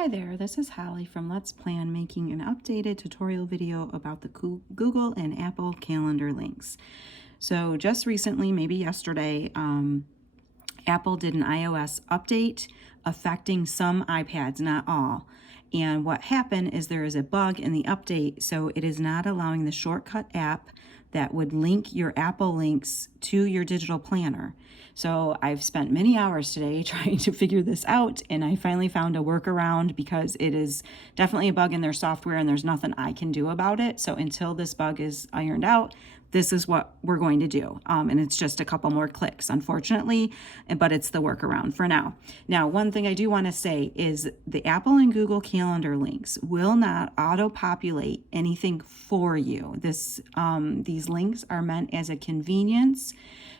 Hi there, this is Holly from Let's Plan making an updated tutorial video about the Google and Apple Calendar links. So just recently, maybe yesterday, Apple did an iOS update affecting some iPads, not all. And what happened is there is a bug in the update, so it is not allowing the Shortcut app that would link your Apple links to your digital planner. So I've spent many hours today trying to figure this out, and I finally found a workaround because it is definitely a bug in their software and there's nothing I can do about it. So until this bug is ironed out, this is what we're going to do. And it's just a couple more clicks, unfortunately, but it's the workaround for now. Now, one thing I do want to say is the Apple and Google Calendar links will not auto-populate anything for you. These links are meant as a convenience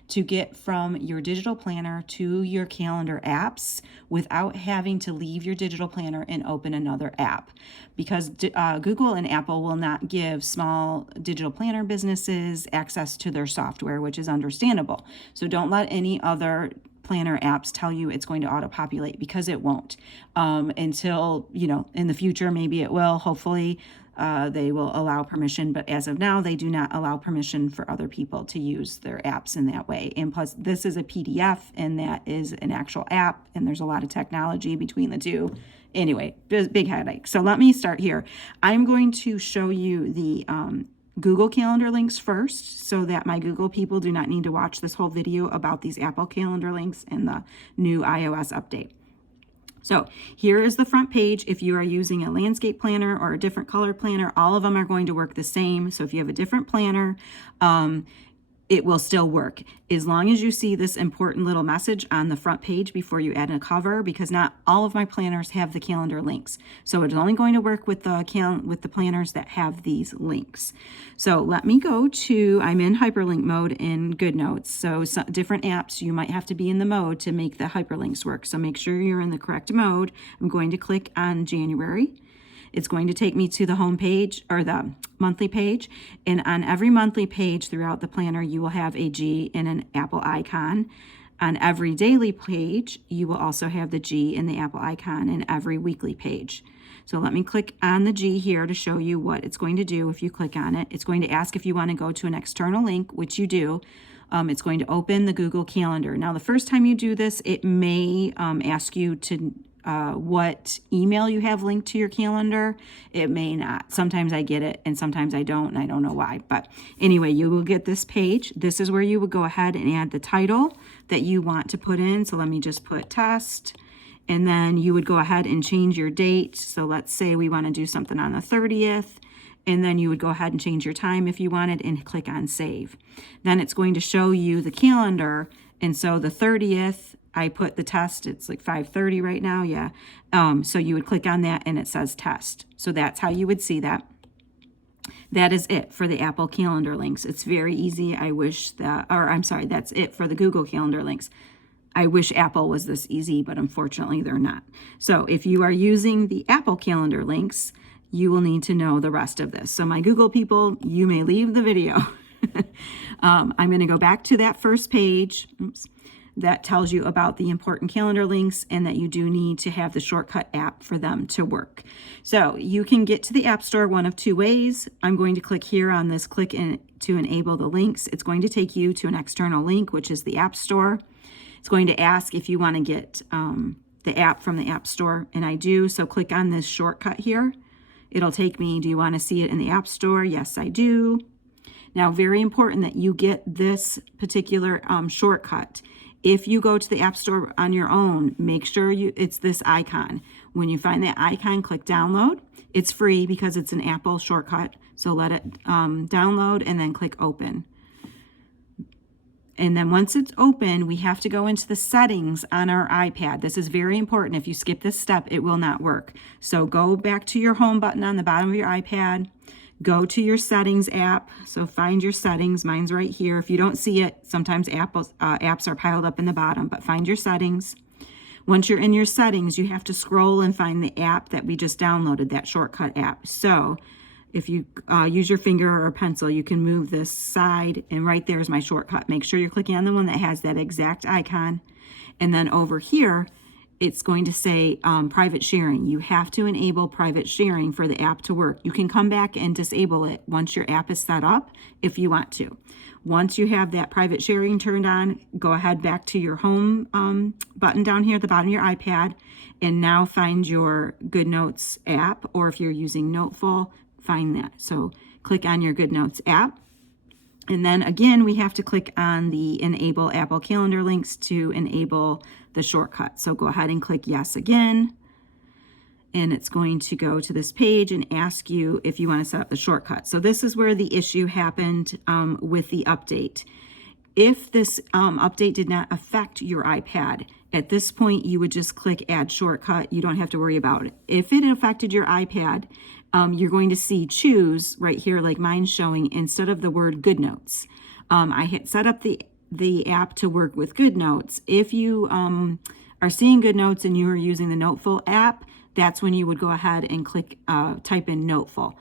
to get from your digital planner to your calendar apps without having to leave your digital planner and open another app. Because Google and Apple will not give small digital planner businesses access to their software, which is understandable. So don't let any other planner apps tell you it's going to auto-populate, because it won't. Until, in the future, maybe it will, hopefully. They will allow permission, but as of now, they do not allow permission for other people to use their apps in that way. And plus, this is a PDF, and that is an actual app, and there's a lot of technology between the two. Anyway, big headache. So let me start here. I'm going to show you the Google Calendar links first, so that my Google people do not need to watch this whole video about these Apple Calendar links and the new iOS update. So here is the front page. If you are using a landscape planner or a different color planner, all of them are going to work the same. So if you have a different planner, it will still work as long as you see this important little message on the front page before you add a cover, because not all of my planners have the calendar links. So it's only going to work with the planners that have these links. So let me go to, I'm in hyperlink mode in GoodNotes. So different apps, you might have to be in the mode to make the hyperlinks work. So make sure you're in the correct mode. I'm going to click on January. It's going to take me to the home page or the monthly page. And on every monthly page throughout the planner, you will have a G and an Apple icon. On every daily page, you will also have the G and the Apple icon in every weekly page. So let me click on the G here to show you what it's going to do. If you click on it, it's going to ask if you want to go to an external link, which you do. It's going to open the Google Calendar. Now, the first time you do this, it may ask you to what email you have linked to your calendar. It may not. Sometimes I get it and sometimes I don't, and I don't know why. But anyway, you will get this page. This is where you would go ahead and add the title that you want to put in. So let me just put test. And then you would go ahead and change your date. So let's say we want to do something on the 30th. And then you would go ahead and change your time if you wanted and click on save. Then it's going to show you the calendar. And so the 30th, I put the test, it's like 5:30 right now, yeah. So you would click on that and it says test. So that's how you would see that. That is it for the Apple Calendar links. It's very easy. That's it for the Google Calendar links. I wish Apple was this easy, but unfortunately they're not. So if you are using the Apple Calendar links, you will need to know the rest of this. So my Google people, you may leave the video. I'm going to go back to that first page. Oops. That tells you about the important calendar links and that you do need to have the Shortcut app for them to work. So you can get to the App Store one of two ways. I'm going to click here on this click to enable the links. It's going to take you to an external link, which is the App Store. It's going to ask if you want to get the app from the App Store, and I do. So click on this shortcut here. It'll take me, do you want to see it in the App Store? Yes, I do. Now, very important that you get this particular shortcut. If you go to the App Store on your own, make sure it's this icon. When you find that icon, click download. It's free because it's an Apple shortcut. So let it download and then click open. And then once it's open, we have to go into the settings on our iPad. This is very important. If you skip this step, it will not work. So go back to your home button on the bottom of your iPad. Go to your settings app. So find your settings. Mine's right here. If you don't see it, sometimes apps are piled up in the bottom, but find your settings. Once you're in your settings, you have to scroll and find the app that we just downloaded, that shortcut app. So if you use your finger or pencil, you can move this side, and right there is my shortcut. Make sure you're clicking on the one that has that exact icon. And then over here, it's going to say private sharing. You have to enable private sharing for the app to work. You can come back and disable it once your app is set up if you want to. Once you have that private sharing turned on, go ahead back to your home button down here at the bottom of your iPad, and now find your GoodNotes app, or if you're using Noteful, find that. So click on your GoodNotes app. And then again, we have to click on the Enable Apple Calendar links to enable the shortcut. So go ahead and click yes again. And it's going to go to this page and ask you if you want to set up the shortcut. So this is where the issue happened with the update. If this update did not affect your iPad, at this point you would just click Add Shortcut. You don't have to worry about it. If it affected your iPad, you're going to see choose right here, like mine's showing, instead of the word GoodNotes. I had set up the app to work with GoodNotes. If you are seeing GoodNotes and you are using the Noteful app, that's when you would go ahead and click, type in Noteful.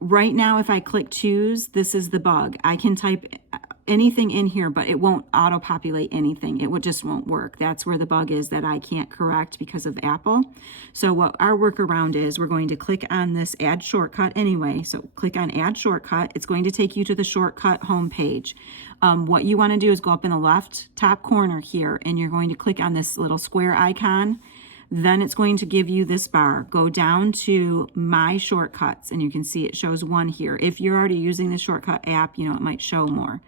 Right now, if I click choose, this is the bug. I can type anything in here, but it won't auto-populate anything. It just won't work. That's where the bug is that I can't correct because of Apple. So what our workaround is, we're going to click on this Add Shortcut anyway. So click on Add Shortcut. It's going to take you to the shortcut homepage. What you want to do is go up in the left top corner here, and you're going to click on this little square icon. Then it's going to give you this bar. Go down to My Shortcuts, and you can see it shows one here. If you're already using the shortcut app, you know, it might show more.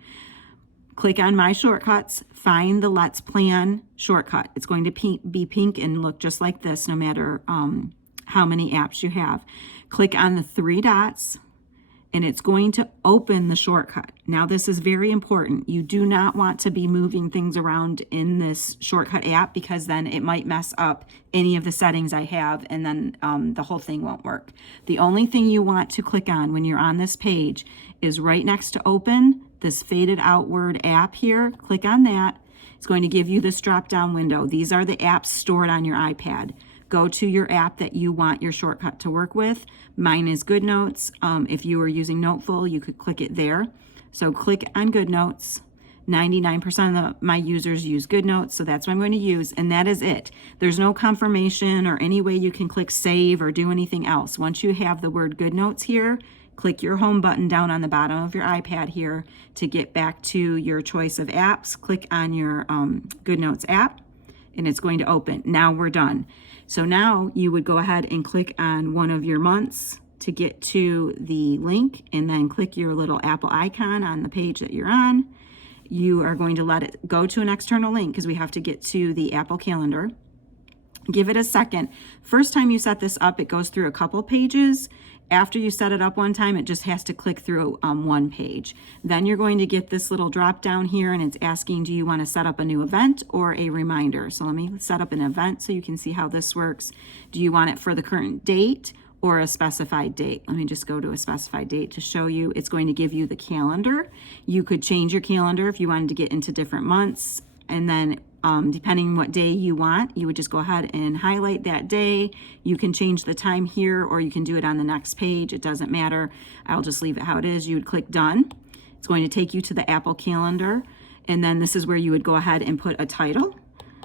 Click on My Shortcuts, find the Let's Plan shortcut. It's going to be pink and look just like this no matter how many apps you have. Click on the three dots, and it's going to open the shortcut. Now this is very important. You do not want to be moving things around in this shortcut app, because then it might mess up any of the settings I have, and then the whole thing won't work. The only thing you want to click on when you're on this page is right next to open, this faded outward app here. Click on that. It's going to give you this drop down window. These are the apps stored on your iPad. Go to your app that you want your shortcut to work with. Mine is GoodNotes. If you are using Noteful, you could click it there. So click on GoodNotes. 99% of my users use GoodNotes, so that's what I'm going to use, and that is it. There's no confirmation or any way you can click save or do anything else. Once you have the word GoodNotes here, click your home button down on the bottom of your iPad here to get back to your choice of apps. Click on your GoodNotes app, and it's going to open. Now we're done. So now you would go ahead and click on one of your months to get to the link, and then click your little Apple icon on the page that you're on. You are going to let it go to an external link because we have to get to the Apple Calendar. Give it a second. First time you set this up, it goes through a couple pages. After you set it up one time, it just has to click through one page. Then you're going to get this little drop down here, and it's asking, do you want to set up a new event or a reminder? So let me set up an event so you can see how this works. Do you want it for the current date or a specified date? Let me just go to a specified date to show you. It's going to give you the calendar. You could change your calendar if you wanted to get into different months, and then depending on what day you want, you would just go ahead and highlight that day. You can change the time here, or you can do it on the next page. It doesn't matter. I'll just leave it how it is. You would click done. It's going to take you to the Apple Calendar, and then this is where you would go ahead and put a title.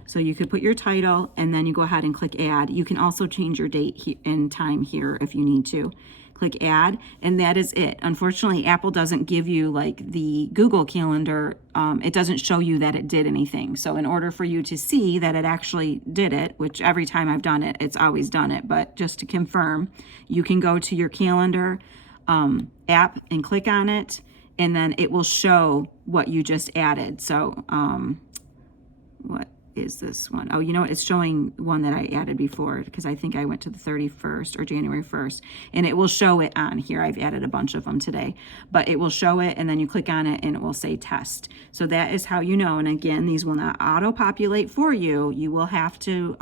So you could put your title, and then you go ahead and click add. You can also change your date and time here if you need to. Click add, and that is it. Unfortunately, Apple doesn't give you like the Google Calendar. It doesn't show you that it did anything. So in order for you to see that it actually did it, which every time I've done it, it's always done it, but just to confirm, you can go to your calendar app and click on it, and then it will show what you just added. So what is this one? Oh, you know what? It's showing one that I added before, because I think I went to the 31st or January 1st, and it will show it on here. I've added a bunch of them today, but it will show it, and then you click on it and it will say test. So that is how you know. And again, these will not auto-populate for you. You will have to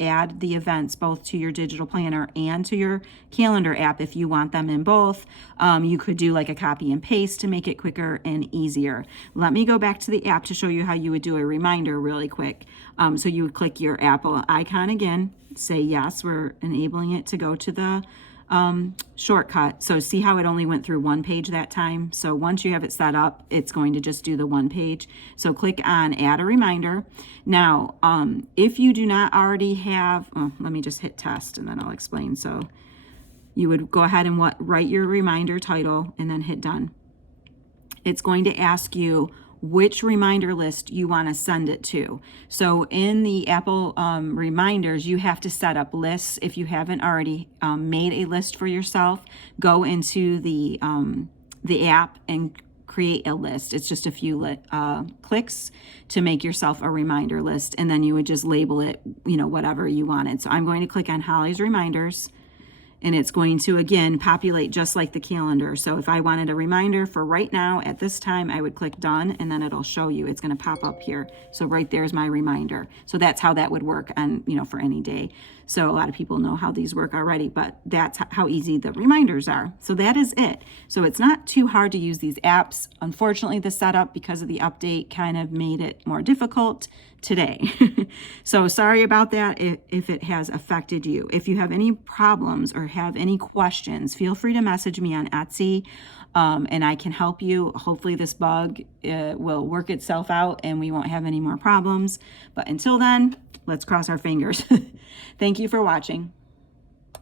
add the events both to your digital planner and to your calendar app if you want them in both. You could do like a copy and paste to make it quicker and easier. Let me go back to the app to show you how you would do a reminder really quick. So you would click your Apple icon again, say yes, we're enabling it to go to the shortcut. So see how it only went through one page that time? So once you have it set up, it's going to just do the one page. So click on add a reminder. Now, if you do not already have, let me just hit test and then I'll explain. So you would go ahead and write your reminder title and then hit done. It's going to ask you which reminder list you want to send it to. So in the Apple reminders, you have to set up lists. If you haven't already made a list for yourself, go into the app and create a list. It's just a few clicks to make yourself a reminder list, and then you would just label it, whatever you wanted. So I'm going to click on Holly's Reminders, and it's going to, again, populate just like the calendar. So if I wanted a reminder for right now at this time, I would click done, and then it'll show you. It's going to pop up here. So right there's my reminder. So that's how that would work on, for any day. So a lot of people know how these work already, but that's how easy the reminders are. So that is it. So it's not too hard to use these apps. Unfortunately, the setup, because of the update, kind of made it more difficult today. So sorry about that if it has affected you. If you have any problems or have any questions, feel free to message me on Etsy, and I can help you. Hopefully this bug will work itself out and we won't have any more problems. But until then, let's cross our fingers. Thank you for watching.